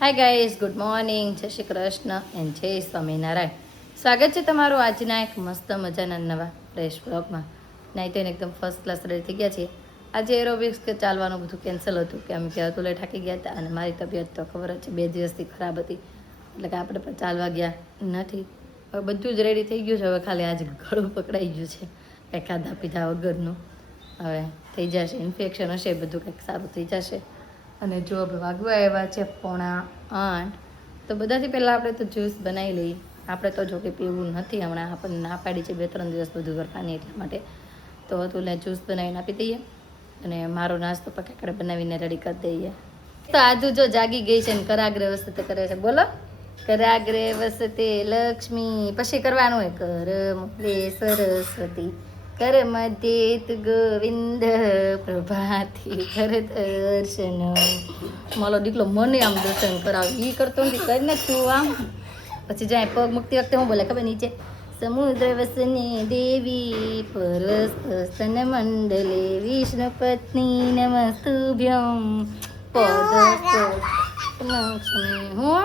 Hi guys, good morning, જય Shri Krishna and જય સ્વામિનારાયણ. સ્વાગત છે તમારું આજના એક મસ્ત મજાના નવા ફ્રેશ બ્લોગમાં. નાઈ તો એકદમ ફર્સ્ટ ક્લાસ રેડી થઈ ગયા છીએ. આજે એરોબિક્સ કે ચાલવાનું બધું કેન્સલ હતું કે અમે ક્યાં તુલે થાકી ગયા હતા અને મારી તબિયત તો ખબર જ છે 2 દિવસથી ખરાબ હતી, એટલે કે આપણે પણ ચાલવા ગયા નથી. હવે બધું જ રેડી થઈ ગયું છે. હવે ખાલી આજે ગળું પકડાઈ ગયું છે કંઈક ખાધા પીધા વગરનું. હવે થઈ જશે, ઇન્ફેક્શન હશે, બધું કંઈક સારું થઈ જશે. અને જો હવે વાગવા આવ્યા છે 7:45, તો બધાથી પહેલાં આપણે તો જ્યુસ બનાવી લઈએ. આપણે તો જો કે પીવું નથી હમણાં, આપણને ના પાડી છે 2-3 દિવસ બધું કરવાની, એટલા માટે તો તુલે જ્યુસ બનાવીને આપી દઈએ અને મારો નાસ્તો પકાકડે બનાવીને રેડી કરી દઈએ. તો આજુ જો જાગી ગઈ છે ને કરાગ્રે વસતે કરે છે. બોલો, કરાગ્રે વસતે લક્ષ્મી, પછી કરવાનું હોય કર મુખે સરસ્વતી, કર મધ્યે તુ ગોવિંદ, પ્રભાથી કર દર્શન. મારો દીકલો મને આમ દર્શન કરાવે, એ કરતો નથી, કરીને તું આમ. પછી જાય પગ મૂકતી વખતે હું બોલે ખબર, નીચે સમુદ્ર વસને દેવી પરસ્તન મંડલે વિષ્ણુ પત્ની નમસ્તુભ્યમ પદસ્તલક્ષ્મી. હું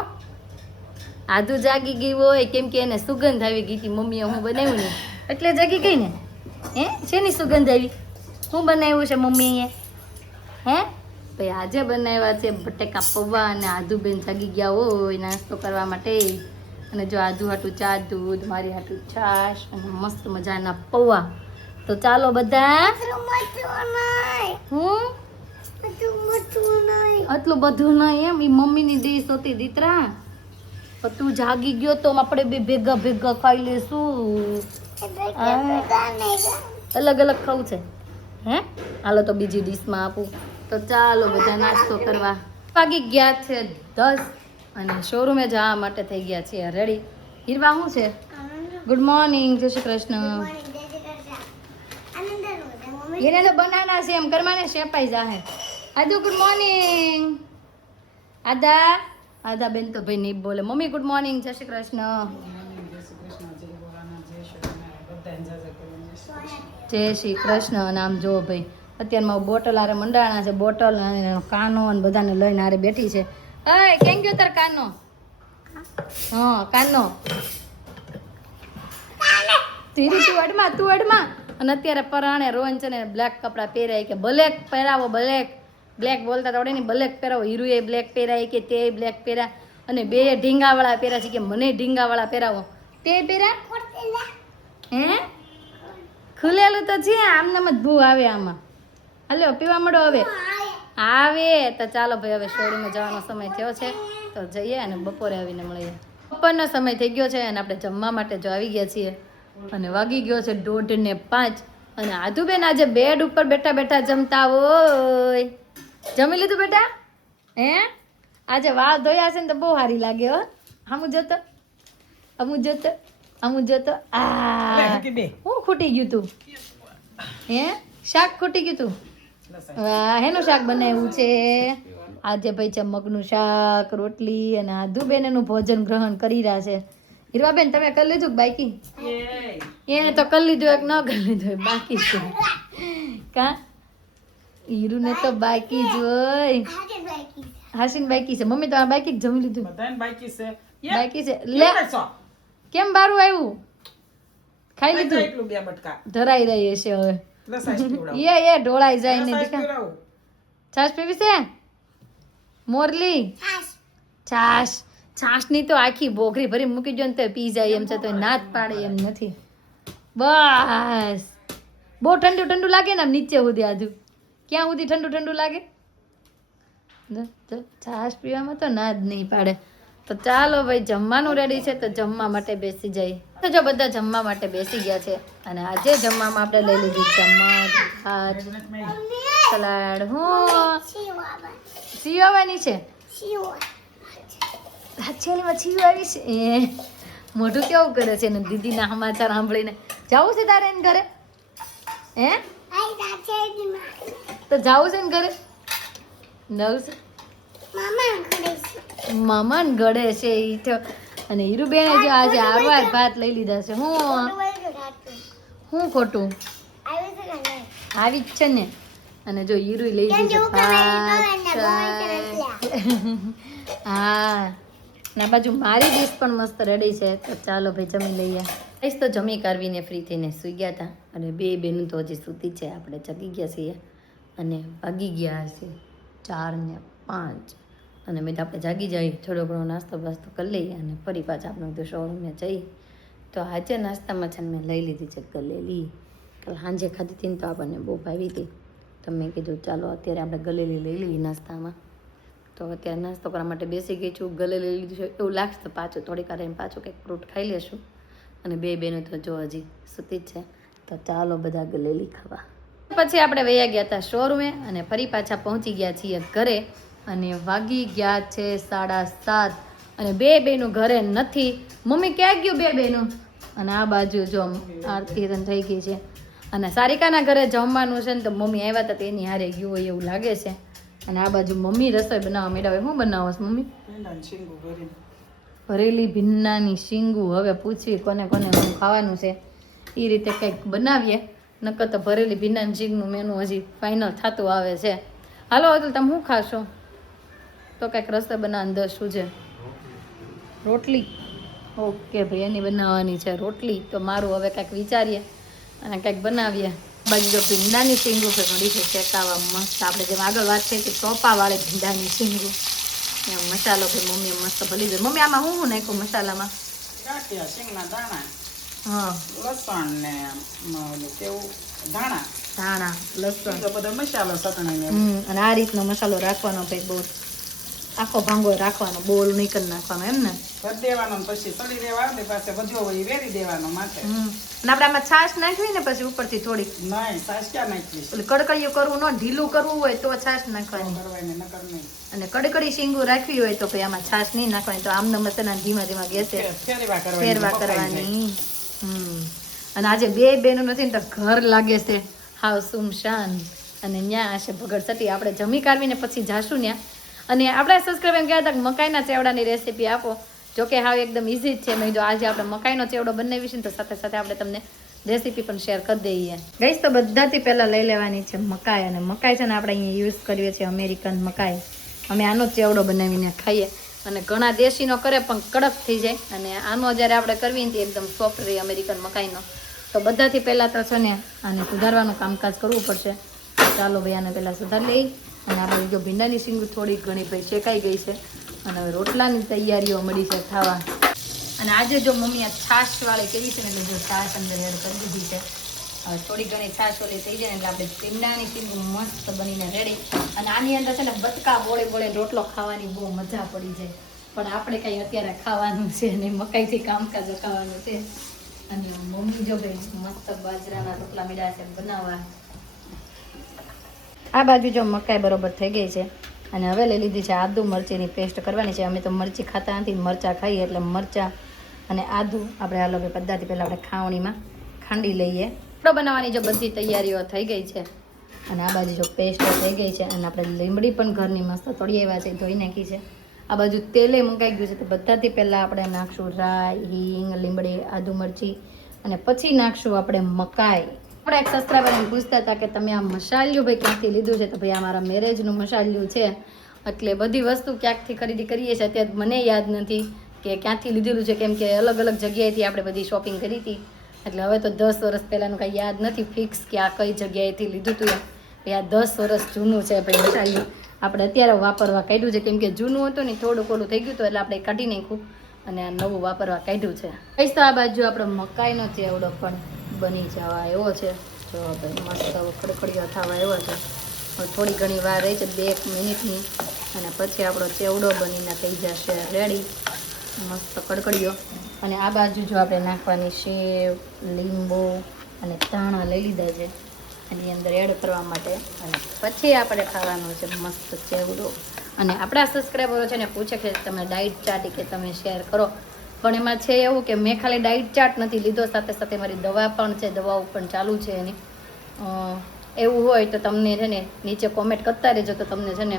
આધુ જાગી ગઈ હોય કેમ કે એને સુગંધ આવી ગઈ હતી, મમ્મીએ હું બનાવ્યું ને એટલે જાગી ગઈ ને. હે, શેની સુગંધ આવી? શું બનાવ્યું છે મમ્મીએ? હે ભાઈ, આજે બનાવ્યા છે બટેકા પૌવા અને આધુબેન જાગી ગયા હોય નાસ્તો કરવા માટે. અને જો આધુ હાટું ચા દૂધ, મારી હાટું છાશ અને મસ્ત મજાના પૌવા. તો ચાલો બધા. હું આટલું બધું નહીં એમ, એ મમ્મીની ડીશ હતી દીતરા. તું જાગી ગયો તો આપણે બે ભેગા ભેગા ખાઈ લેશું. અલગ અલગ ખાવું છે હે? હાલો તો બીજી ડીશમાં આપું. તો ચાલો બધા નાસ્તો કરવા. વાગી ગયા છે 10 અને શોરૂમે જવા માટે થઈ ગયા છીએ રેડી. હીરવા શું છે? ગુડ મોર્નિંગ, જય શ્રી કૃષ્ણ. એને તો બનાના છે એમ કરવાને શેપાઈ જાહે. આદુ ગુડ મોર્નિંગ. આદા બેન તો ભાઈ નહીં બોલે. મમ્મી ગુડ મોર્નિંગ, જય શ્રી કૃષ્ણ. જય શ્રી કૃષ્ણ. નામ જો ભાઈ, અત્યારમાં બોટલ આરે મંડાણા છે, બોટલ અને કાનો અને બધાને લઈને આરે બેઠી છે. અય કેમ ગયો તાર કાનો? હા કાનો, તું અડમાં. અને અત્યારે પરાણે રોહન છે ને બ્લેક કપડાં પહેરાય કે બ્લેક પહેરાવો, બ્લેક બોલતા તો આવડે નહીં, બ્લેક પહેરાવો. હીરુએ બ્લેક પહેરાય કે તે બ્લેક પહેરા, અને બે ઢીંગાવાળા પહેરા છે કે મને ઢીંગાવાળા પહેરાવો. તે પહેરા હે? ખુલેલું તો છે, આમનામ જ ભૂ આવે આમાં. હાલો પીવા મળો હવે. આવે તો ચાલો ભાઈ, હવે શોરૂમે જવાનો સમય થયો છે તો જઈએ અને બપોરે આવીને મળીએ. બપોરનો સમય થઈ ગયો છે અને આપણે જમવા માટે જો આવી ગયા છીએ અને વાગી ગયો છે 4:05. અને આધુબેન આજે બેડ ઉપર બેઠા બેઠા જમતા હોય. જમી લીધું બેટા? હે, આજે વાળ ધોયા છે ને તો બહુ સારી લાગે હો. આમું જોતો આ હું ખૂટી ગયું તું? હે, શાક ખૂટી ગયું તું? વાહ, હેનું શાક બનાવ્યું છે આજે ભાઈ? છે મગનું શાક, રોટલી અને આધુબેન એનું ભોજન ગ્રહણ કરી રહ્યા છે. હીરવાબેન તમે કરી લીધું બાકી? એને તો કરી લીધું, એક ન કરી લીધું બાકી છે. કા હીરુને તો બાકી જ હોય. હાસીન બાકી છે. મમ્મી તમારે બાકી જમી લીધું? બાકી છે. લે કેમ બારું આવ્યું? ખાઈ લીધું? ધરાઈ રહી હશે હવે. એ ઢોળાઈ જાય ને. દીકા છાશ પીવી છે? મોરલી છાશ ની તો આખી બોઘરી ભરી મૂકી દો ને તો પી જાય એમ છે, તો ના જ પાડે એમ નથી. બસ બહુ ઠંડુ લાગે ને આમ નીચે સુધી. આજુ ક્યાં સુધી ઠંડુ લાગે? છાશ પીવામાં તો ના જ નહીં પાડે. તો ચાલો ભાઈ, જમવાનું રેડી છે તો જમવા માટે બેસી જાય. તો જો બધા જમવા માટે બેસી ગયા છે અને આજે જમવામાં આપણે લઈ લીધું ચમચ, ભાત, સલાડ. હું સીવવાની છે છેલ્લીમાં છીવાવી છે. એ મોઢું કેવું કરે છે ને દીદીના સમાચાર સાંભળીને. જાવું છે તારે એને ઘરે? હે, તો જાવું છે ને ઘરે? નવ છે મામાને ગળે છે ઈ તો. અને હીરુબેને જો આજે આરવાર ભાત લઈ લીધા છે. હું ખોટું આવી જ છે ને. અને જો હીરુ લઈ લીધું ભાત. હા ના બાજુ મારી ડીશ પણ મસ્ત રેડી છે. તો ચાલો ભાઈ જમી લઈએ. કઈશ તો જમી કરવીને ફ્રી થઈને સૂઈ ગયા હતા અને બે બેનું તો હજી સૂતી છે. આપણે જગી ગયા છીએ અને ભાગી ગયા છે 4 ને 5 અને મેં તો આપણે જાગી જઈએ થોડો ઘણો નાસ્તો બાસ્તો કરી લઈએ અને ફરી પાછા આપણે તો શોરૂમે જઈએ. તો આજે નાસ્તામાં છે મેં લઈ લીધી છે ગલેલી. કાલ સાંજે ખાધી હતી ને તો આપણને બહુ ભાવી હતી. તો મેં કીધું ચાલો અત્યારે આપણે ગલેલી લઈ લઈએ નાસ્તામાં. તો અત્યારે નાસ્તો કરવા માટે બેસી ગઈ છું. ગલે લઈ લીધું છે એવું લાગશે તો પાછું થોડીક વાર રહીને પાછું કંઈક ફ્રૂટ ખાઈ લેશું. અને બે બેનો તો જો હજી સૂતી જ છે. તો ચાલો બધા ગલેલી ખાવા. પછી આપણે વયા ગયા હતા શોરૂમે અને ફરી પાછા પહોંચી ગયા છીએ ઘરે અને વાગી ગયા છે 7:30 અને બે બેનું ઘરે નથી. મમ્મી ક્યાં ગયું બે બેનું? અને આ બાજુ જો આરતી થઈ ગઈ છે અને સારિકાના ઘરે જમવાનું છે ને તો મમ્મી આવ્યા હતા તેની હારે ગયું હોય એવું લાગે છે. અને આ બાજુ મમ્મી રસોઈ બનાવવા માંડ્યા હોય. શું બનાવો છો મમ્મી? ભરેલી ભીંડાની શીંગું. હવે પૂછવી કોને કોને શું ખાવાનું છે એ રીતે કંઈક બનાવીએ. નકર તો ભરેલી ભીંડાની શીંગનું મેનુ હજી ફાઇનલ થતું આવે છે. હાલો તો તમે શું ખાશો? તો કંઈક રસોઈ બનાવવાનું 10 શું છે? રોટલી. ઓકે ભાઈ એની બનાવવાની છે રોટલી. તો મારું હવે કંઈક વિચારીએ અને કંઈક બનાવીએ. બાજુ જો ભીંડાની શીંગું છે ઘડી છે શેકાવા મસ્ત. આપણે જેમ આગળ વાત થઈ હતી ચોપાવાળી ભીંડાની શીંગું. મસાલો ભાઈ મમ્મીએ મસ્ત ભલી જાય. મમ્મી આમાં શું નાખ્યું મસાલામાં? હા લસણ ને કેવું ધાણા લસણ બધો મસાલો સતણાઈ. અને આ રીતનો મસાલો રાખવાનો ભાઈ. બહુ આખો ભાંગો રાખવાનો, બોલ નહીં કરી નાખવાનો એમ ને? ભરી દેવાનો પછી સળી દેવા આવે પાસે વધ્યો હોય વેરી દેવાનો માથે. અને આપણે આમાં છાશ નાખવી ને પછી ઉપરથી થોડીક? નહીં છાશ ક્યાં નાખવી? એટલે કડકડીયું કરવું ન, ઢીલું કરવું હોય તો છાશ નાખવાની. કરવાને નકર નહીં. અને કડકડી શીંગું રાખવી હોય તો ભાઈ આમાં છાશ નહીં નાખવાની. તો આમને મસાલા ધીમા ધીમા ગેસે ફેરવા કરવાની. અને આજે બે બેનું નથી ને તો ઘર લાગે છે હાવ સુમશાન. અને ન્યા હશે ભગડ સટી. આપણે જમી કાઢવીને પછી જાશું ન્યા. અને આપણા સબસ્ક્રાઈબર એમ કહેતા કે મકાઈના ચેવડાની રેસીપી આપો. જોકે હાવ એકદમ ઇઝી જ છે. મેં કીધું આજે આપણે મકાઈનો ચેવડો બનાવીશું ને તો સાથે સાથે આપણે તમને રેસીપી પણ શેર કરી દઈએ. ગઈશ તો બધાથી પહેલાં લઈ લેવાની છે મકાઈ. અને મકાઈ છે ને આપણે અહીંયા યુઝ કરીએ છીએ અમેરિકન મકાઈ. અમે આનો ચેવડો બનાવીને ખાઈએ. અને ઘણા દેશીનો કરે પણ કડક થઈ જાય. અને આનો જ્યારે આપણે કરવી ને એકદમ સોફ્ટ રહી અમેરિકન મકાઈનો. તો બધાથી પહેલાં તો છે ને આને સુધારવાનું કામકાજ કરવું પડશે. ચાલો ભાઈ આને પહેલાં સુધારી લઈ. અને આપણે જો ભીંડાની શીંગું થોડી ઘણી ભાઈ શેકાઈ ગઈ છે. અને હવે રોટલાની તૈયારીઓ મળી છે ખાવા. અને આજે જો મમ્મી આ છાશવાળી કેવી છે ને એટલે જો છાશ અંદર એડ કરી દીધી છે. હવે થોડી ઘણી છાશ ઓલી થઈ જાય ને એટલે આપણે ભીંડાની શીંગું મસ્ત બનીને રેડી. અને આની અંદર છે ને બટકા બોળે બોળે રોટલો ખાવાની બહુ મજા પડી જાય. પણ આપણે કંઈ અત્યારે ખાવાનું છે ને મકાઈથી કામકાજ ખાવાનું છે. અને મમ્મી જો ભાઈ મસ્ત બાજરાના રોટલા મીડા છે બનાવવા. આ બાજુ જો મકાઈ બરોબર થઈ ગઈ છે. અને હવે લઈ લીધી છે આદુ મરચીની પેસ્ટ કરવાની છે. અમે તો મરચી ખાતા નથી, મરચાં ખાઈએ એટલે મરચાં અને આદુ આપણે હાલો ભાઈ પદ્ધતિ પહેલાં આપણે ખાવણીમાં ખાંડી લઈએ. રોટલો બનાવવાની જો બધી તૈયારીઓ થઈ ગઈ છે. અને આ બાજુ જો પેસ્ટ થઈ ગઈ છે. અને આપણે લીમડી પણ ઘરની મસ્ત તોડી આવ્યા છે, ધોઈ નાખી છે. આ બાજુ તેલે મુકાઈ ગયું છે. તો બધાથી પહેલાં આપણે નાખશું રાઈ, હિંગ, લીમડી, આદુ મરચી અને પછી નાખશું આપણે મકાઈ. આપણે એક સબસ્ક્રાઈબર પૂછતા હતા કે તમે આ મસાલિયું ભાઈ ક્યાંથી લીધું છે? તો ભાઈ અમારા મેરેજનું મસાલિયું છે. એટલે બધી વસ્તુ ક્યાંકથી ખરીદી કરીએ છીએ. અત્યારે મને યાદ નથી કે ક્યાંથી લીધેલું છે, કેમ કે અલગ અલગ જગ્યાએથી આપણે બધી શોપિંગ કરી હતી. એટલે હવે તો 10 વર્ષ પહેલાંનું કાંઈ યાદ નથી ફિક્સ કે આ કઈ જગ્યાએથી લીધું હતું. એ આ 10 વર્ષ જૂનું છે ભાઈ મસાલિયું. આપણે અત્યારે વાપરવા કાઢ્યું છે, કેમ કે જૂનું હતું ને થોડું થોડું થઈ ગયું હતું એટલે આપણે કાઢી નાખ્યું અને આ નવું વાપરવા કાઢ્યું છે. કઈ તો આ બાજુ આપણે મકાઈનો ચેવડો પણ બની જવા એવો છે. જો ભાઈ મસ્ત ખડખડીયો થવા એવો છે. થોડી ઘણી વાર રહી છે 2 મિનિટની અને પછી આપણો ચેવડો બનીને થઈ જશે રેડી મસ્ત કડકડીયો. અને આ બાજુ જો આપણે નાખવાની સેવ, લીંબુ અને ધાણા લઈ લીધા છે એની અંદર એડ કરવા માટે. અને પછી આપણે ખાવાનું છે મસ્ત ચેવડો. અને આપણા સબસ્ક્રાઈબરો છે ને પૂછે કે તમે ડાયટ ચાર્ટ કે તમે શેર કરો. પણ એમાં છે એવું કે મેં ખાલી ડાયટ ચાર્ટ નથી લીધો, સાથે સાથે મારી દવા પણ છે, દવાઓ પણ ચાલુ છે એની. એવું હોય તો તમને છે ને નીચે કોમેન્ટ કરતા રહેજો. તો તમને છે ને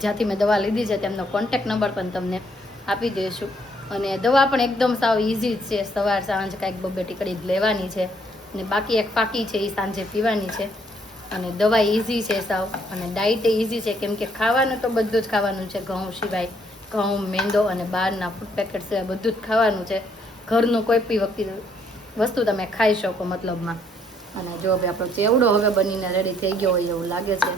જ્યાંથી મેં દવા લીધી છે તેમનો કોન્ટેક્ટ નંબર પણ તમને આપી દઈશું. અને દવા પણ એકદમ સાવ ઇઝી જ છે. સવાર સાંજ કાંઈક 2 ટીકડી લેવાની છે. અને બાકી એક પાકી છે એ સાંજે પીવાની છે. અને દવા ઇઝી છે સાવ. અને ડાયટ ઇઝી છે, કેમ કે ખાવાનું તો બધું જ ખાવાનું છે ઘઉં સિવાય. ઘઉં મેંદો અને બહારના ફૂડ પેકેટ છે બધું જ ખાવાનું છે. ઘરનું કોઈ બી વસ્તુ તમે ખાઈ શકો મતલબમાં. અને જો ભાઈ આપણો ચેવડો હવે બનીને રેડી થઈ ગયો હોય એવું લાગે છે.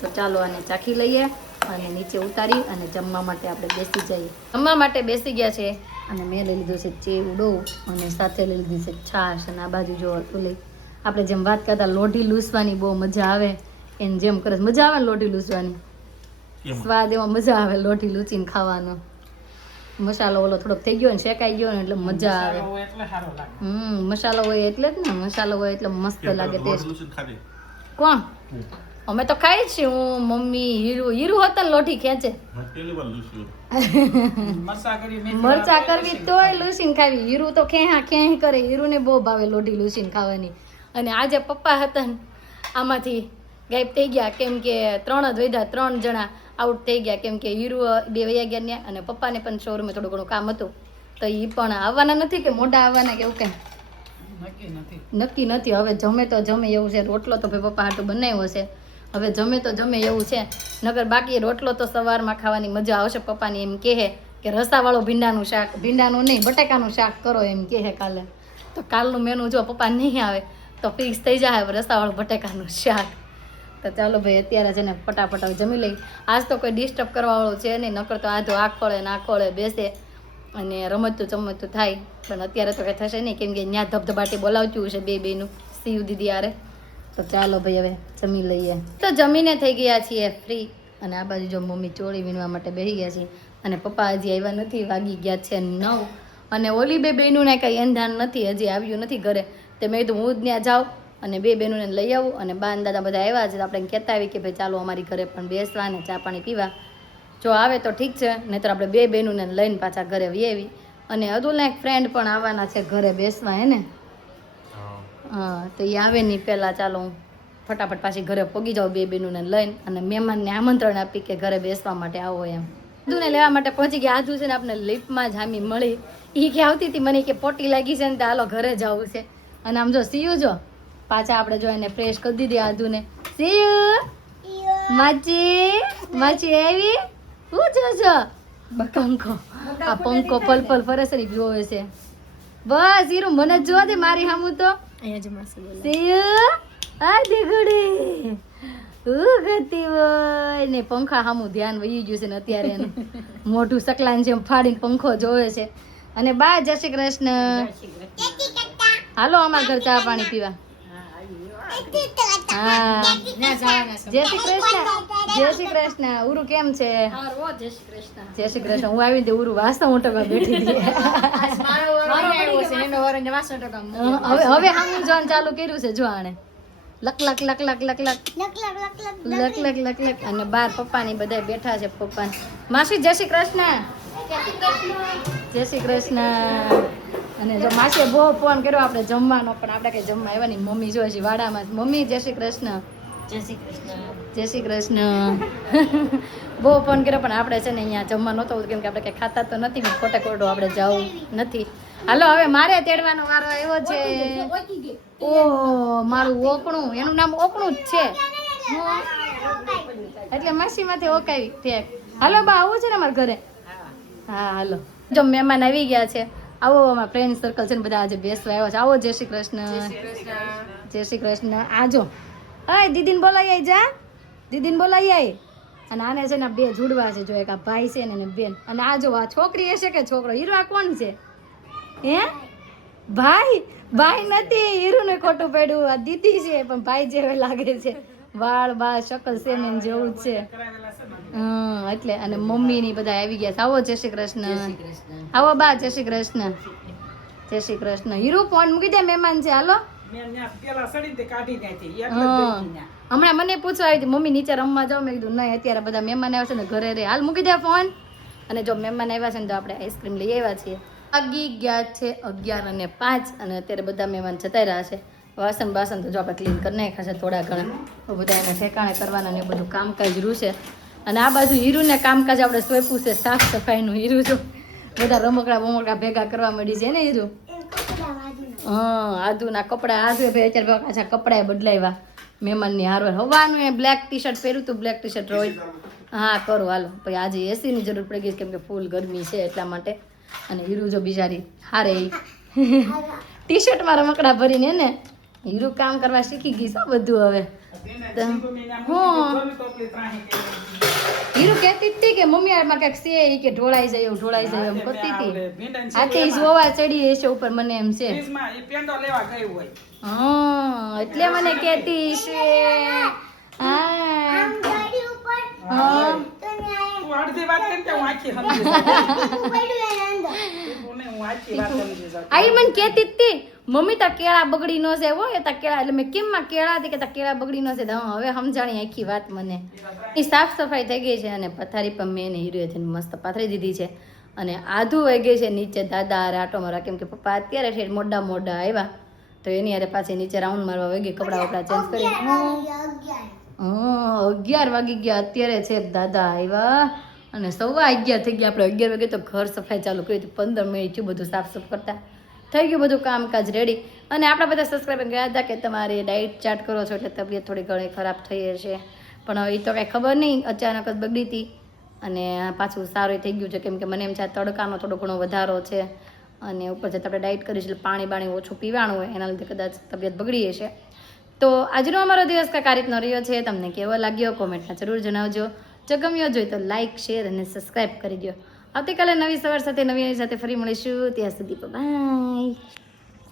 તો ચાલો આને ચાખી લઈએ અને નીચે ઉતારી અને જમવા માટે આપણે બેસી જઈએ. જમવા માટે બેસી ગયા છે અને મેં લઈ લીધો છે ચેવડો અને સાથે લઈ લીધી છે છાશ. અને આ બાજુ જો ઓલી આપણે જેમ વાત કરતા લોઢી લૂસવાની બહુ મજા આવે એને જેમ કરે છે. મજા આવે ને લોઢી લૂસવાની, સ્વાદ એમાં મજા આવે લોઢી લૂચીને ખાવાનો. મસાલો ઓલો થોડોક થઈ ગયો ને શેકાઈ ગયો ને એટલે મજા આવે. મસાલો હોય એટલે સારો લાગે. મસાલો હોય એટલે જ ને, મસાલો હોય એટલે મસ્ત લાગે ટેસ્ટ. કોણ? અમે તો ખાઈ છીએ. હું, મમ્મી, હીરુ હતા ને લોઢી ખેંચે. મરચા કરવી તોય લૂસીને ખાવી. હીરુ તો ખેહા ખેહ કરે. હીરુને બહુ ભાવે લોઢી લૂસીને ખાવાની. અને આજે પપ્પા હતા ને આમાંથી ગાયબ થઈ ગયા કેમ કે 3 જ વધ્યા, 3 જણા આઉટ થઈ ગયા કેમ કે હીરુ 2 વયા ગયા ને અને પપ્પાને પણ શોરૂમે થોડું ઘણું કામ હતું તો એ પણ આવવાના નથી કે મોઢા આવવાના કે એવું કંઈ નક્કી નથી. હવે જમે તો જમે એવું છે. રોટલો તો ભાઈ પપ્પા હાટું બનાવ્યો છે. હવે જમે તો જમે એવું છે. નગર બાકી રોટલો તો સવારમાં ખાવાની મજા આવશે. પપ્પાની એમ કહે કે રસાવાળું ભીંડાનું શાક, ભીંડાનું નહીં બટાકાનું શાક કરો એમ કહે કાલે. તો કાલનું મેનુ જો પપ્પા નહીં આવે તો ફિક્સ થઈ જાય રસાવાળું બટાકાનું શાક. તો ચાલો ભાઈ અત્યારે છે ને ફટાફટ જમી લઈ. આજ તો કોઈ ડિસ્ટર્બ કરવાવાળું છે નહીં, નકર તો આધો આ ખોળે બેસે અને રમતું ચમતું થાય. પણ અત્યારે તો કંઈ થશે નહીં કેમ કે ત્યાં ધબધબાટી બોલાવતું હશે બેનું શિવ દીદી આરે. તો ચાલો ભાઈ હવે જમી લઈએ. તો જમીને થઈ ગયા છીએ ફ્રી અને આ બાજુ જો મમ્મી ચોળી વીણવા માટે બેસી ગયા છે અને પપ્પા હજી આવ્યા નથી. વાગી ગયા છે 9 અને ઓલી બેનું ને કંઈ એંધાન નથી, હજી આવ્યું નથી ઘરે. તે મેં કીધું હું જ ત્યાં જાઉં અને બેનોને લઈ આવું. અને બા દાદા બધા આવ્યા છે તો આપણે કહેતા આવી કે ભાઈ ચાલો અમારી ઘરે પણ બેસવા અને ચા પાણી પીવા. જો આવે તો ઠીક છે, નહીંતર આપણે બેનોને લઈને પાછા ઘરે આવી. અને અતુલના એક ફ્રેન્ડ પણ આવવાના છે ઘરે બેસવા, હે ને? હા, તો એ આવે નહીં પહેલાં ચાલો હું ફટાફટ પાછી ઘરે પહોંચી જાઉં બેનોને લઈને અને મહેમાનને આમંત્રણ આપી કે ઘરે બેસવા માટે આવો એમ. આધુને લેવા માટે પહોંચી ગયા. આધુ છે ને આપણે લિફ્ટમાં જ હામી મળી. એ કે આવતી હતી મને કે પોટી લાગી છે ને તો હાલો ઘરે જવું છે. અને આમ જો સીયું જો પાછા આપણે જો એને ફ્રેશ કરી દીધી આધુને. સીયું માચી આવી હું જો પંખો આ પંખો પલ ફરે છે ને જોવે છે. બસ હીરું મને જ જોવા દે મારી સામું તો. સીયું આ દીકડી ગતી હોય ને પંખા સામું ધ્યાન વહી ગયું છે ને અત્યારે એનું મોઢું સકલાન જેમ ફાડીને પંખો જોવે છે. અને બા જય શ્રી કૃષ્ણ. હાલો અમારા ઘર ચા પાણી પીવા. હા જય શ્રી કૃષ્ણ. જય શ્રી કૃષ્ણ. ઉરુ કેમ છે? જય શ્રી કૃષ્ણ. હું આવી તે ઉરુ વાસણ મોટવા બેઠી હતી. હવે હામું જોવાનું ચાલુ કર્યું છે જો આણે લક અને બાર પપ્પાની બધા બેઠા છે. પપ્પા માસી જય શ્રી કૃષ્ણ. જય શ્રી કૃષ્ણ. અને જો માસીએ બહુ ફોન કર્યો આપણે જમવાનો પણ આપણે કઈ જમવા આવ્યા નહીં. મમ્મી જો છે વાડામાં. મમ્મી જય શ્રી કૃષ્ણ. જય શ્રી કૃષ્ણ. જય શ્રી કૃષ્ણ. બહુ ફોન કર્યો પણ આપણે છે ને અહીંયા જમવા નહોતો કેમ કે આપણે કઈ ખાતા તો નથી. ખોટે ખોટું આપણે જવું નથી. હાલો હવે મારે તેડવાનો વારો આવ્યો છે. ઓહ મારું ઓકણું, એનું નામ ઓકણું જ છે એટલે માસીમાંથી ઓકાવી ઠેક. હાલો બા આવું છે ને અમારા ઘરે? હા હાલો. જો મહેમાન આવી ગયા છે. આવો અમારા ફ્રેન્ડ સર્કલ છે ને બધા આજે બેસવા આવ્યા છે. આવો જય શ્રી કૃષ્ણ. જય શ્રી કૃષ્ણ. આજો અય દીદીને બોલાઈ આવી જા. દીદીને બોલાઈ આવી. અને આને છે ને 2 જુડવા છે જો એક આ ભાઈ છે ને બેન. અને આ જો આ છોકરી હશે કે છોકરો? હીરો આ કોણ છે? હે ભાઈ નથી. હીરુને ખોટું પડ્યું. આ દીદી છે પણ ભાઈ જેવો લાગે છે. વાળ બાળ શકલ સેમ એમ જેવું જ છે. એટલે અને મમ્મી ની બધા આવી ગયા. આવો જય શ્રી કૃષ્ણ. આવો બા જય શ્રી કૃષ્ણ. જય શ્રી કૃષ્ણ. હીરો ફોન મૂકી દે મહેમાન છે. હાલો હમણાં મને પૂછવા આવી હતી મમ્મી નીચે રમવા જાવ. મેં કીધું નહીં અત્યારે બધા મહેમાન આવ્યા છે ને ઘરે રે. હાલ મૂકી દે ફોન. અને જો મહેમાન આવ્યા છે ને તો આપણે આઈસ્ક્રીમ લઈ આવ્યા છીએ. વાગી ગયા છે 11:05 અને અત્યારે બધા મહેમાન જતા રહ્યા છે. વાસણ બાસણ તો જો આપણે ક્લીન કરી નાખ્યા છે થોડા ઘણા. બધા એને ઠેકાણે કરવાના ને બધું કામકાજ રહ્યું છે. અને આ બાજુ હીરુને કામકાજ આપણે સોંપ્યું છે સાફ સફાઈનું. હીરુ જો બધા રમકડા ભેગા કરવા મળી છે ને હીરુ. હા આધુના કપડા આધુ ભાઈ અત્યારે પાછા કપડા બદલાવ્યા મહેમાનની હારવાર. હવાનું એ બ્લેક ટી શર્ટ પહેર્યું હતું. બ્લેક ટી શર્ટ રોજ હા કરું હાલો પછી આજે એસીની જરૂર પડી ગઈ છે કેમ કે ફૂલ ગરમી છે એટલા માટે અને હીરુ જો બિચારી હારે ટી શર્ટમાં રમકડા ભરીને ને હીરુ કામ કરવા શીખી ગઈ છે બધું હવે હીરુ કહેતી જ હતી કે મમ્મી આમાં કંઈક છે ઈ કે ઢોળાઈ જાય એવું કરતી હતી આ તે જોવા ચડી હશે ઉપર મને એમ છે હા એટલે મને કહેતી છે હા હા આઈ મને કહેતી હતી મમ્મી તા કેળા બગડી ન જાય હો તા કેળા એટલે મેં કેમ માં કેળા હતી કે તા કેળા બગડી ન જાય હા હવે સમજાણી આખી વાત મને એ સાફ સફાઈ થઈ ગઈ છે અને પથારી પણ મેં હીરુએ થઈને મસ્ત પાથરી દીધી છે અને આધું વહી ગઈ છે નીચે દાદા આટો મારવા કેમ કે પપ્પા અત્યારે છે મોડા આવ્યા તો એની હારે પાછી નીચે રાઉન્ડ મારવા વહી ગઈ કપડાં વપડા ચેન્જ કરી 11 વાગી ગયા અત્યારે છે દાદા આવ્યા અને 11:15 થઈ ગયા આપણે 11 વાગે તો ઘર સફાઈ ચાલુ કરી હતી 15 મિનિટ થયું બધું સાફ સફ કરતા થઈ ગયું બધું કામકાજ રેડી અને આપણા બધા સબસ્ક્રાઈબર ગયા હતા કે તમારે ડાયટ ચાર્ટ કરો છો એટલે તબિયત થોડી ઘણી ખરાબ થઈ હશે પણ હવે એ તો કાંઈ ખબર નહીં અચાનક જ બગડી હતી અને પાછું સારું થઈ ગયું છે કેમ કે મને એમ છે તડકાનો થોડો ઘણો વધારો છે અને ઉપર જતાં આપણે ડાયટ કરીશું એટલે પાણી ઓછું પીવાનું હોય એના લીધે કદાચ તબિયત બગડી હશે તો આજનો અમારો દિવસ કાંઈક આ રીતનો રહ્યો છે તમને કેવો લાગ્યો કોમેન્ટમાં જરૂર જણાવજો જો ગમ્યો જોઈએ તો લાઇક શેર અને સબસ્ક્રાઈબ કરી દો આવતીકાલે નવી સવાર સાથે નવી સાથે ફરી મળીશું ત્યાં સુધી બાય.